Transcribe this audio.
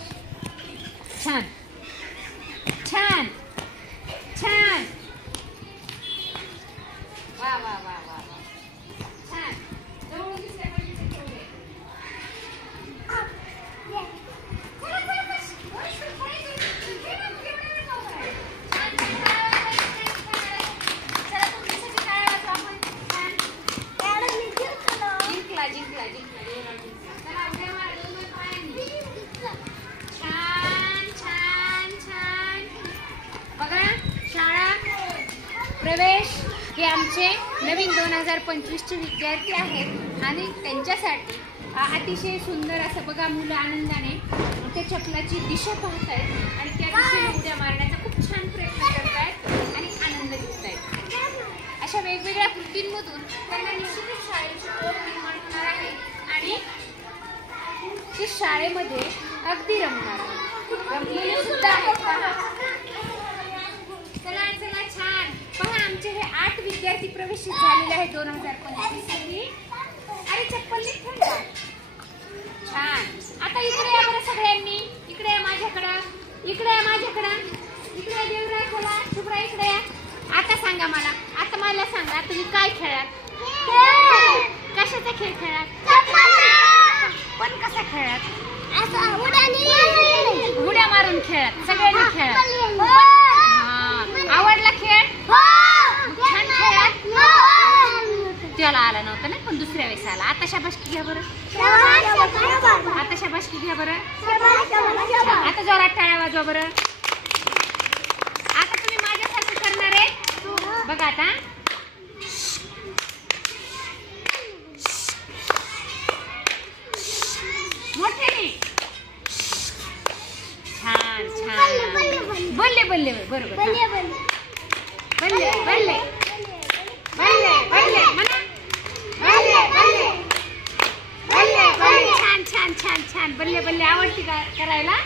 शाबास छान छान छान वा वा वा वा छान जवळून दिसल्या पाहिजे तेवढे प्रवेश हे आमचे नवीन 2025 चे विद्यार्थी आहेत आणि त्यांच्यासाठी अतिशय सुंदर असं बघा मुलं आनंदाने त्या चपलाची दिशा पाहत आहेत आणि त्या दिशेने उड्या मारण्याचा खूप छान प्रयत्न करत आहेत आणि आनंद घेत आहेत। अशा वेगवेगळ्या कृतींमधून त्यांना निश्चितच शाळेची ओढ निर्माण होणार आहे आणि ते शाळेमध्ये अगदी रमणार आहे। रमलेले सुद्धा आहेत। चला चला छान पहा आमचे हे 8 विद्यार्थी प्रवेशित झालेले आहेत 2025 साठी। अरे चप्पल नीट ठेवा छान। आता इकडे या बरं सगळ्यांनी इकडे या माझ्याकडं इकडे या माझ्याकडं इकडे देवराय चला शुभ्रा इकडे या। आता सांगा मला सांगा तुम्ही काय खेळात कशाचा खेळ खेळात पण कसा खेळात उड्या मारून खेळात सगळ्यांनी खेळात आवडला खेळ छान खेळात त्याला आला नव्हता ना पण दुसऱ्या वेळेस आला। आता शाबासकी घ्या बरं आता शाबासकी घ्या बरं आता जोरात टाळ्या वाजवा बरं। आता तुम्ही माझ्यासाठी करणार आहे बघा आता मोठ्याने छान छान बोलले बोलले बरोबर बल्ले बल्ले बल्ले बल्ले म्हणा बल्ले बल्ले बल्ले बल्ले छान छान छान छान बल्ले बल्ले आवडते का करायला।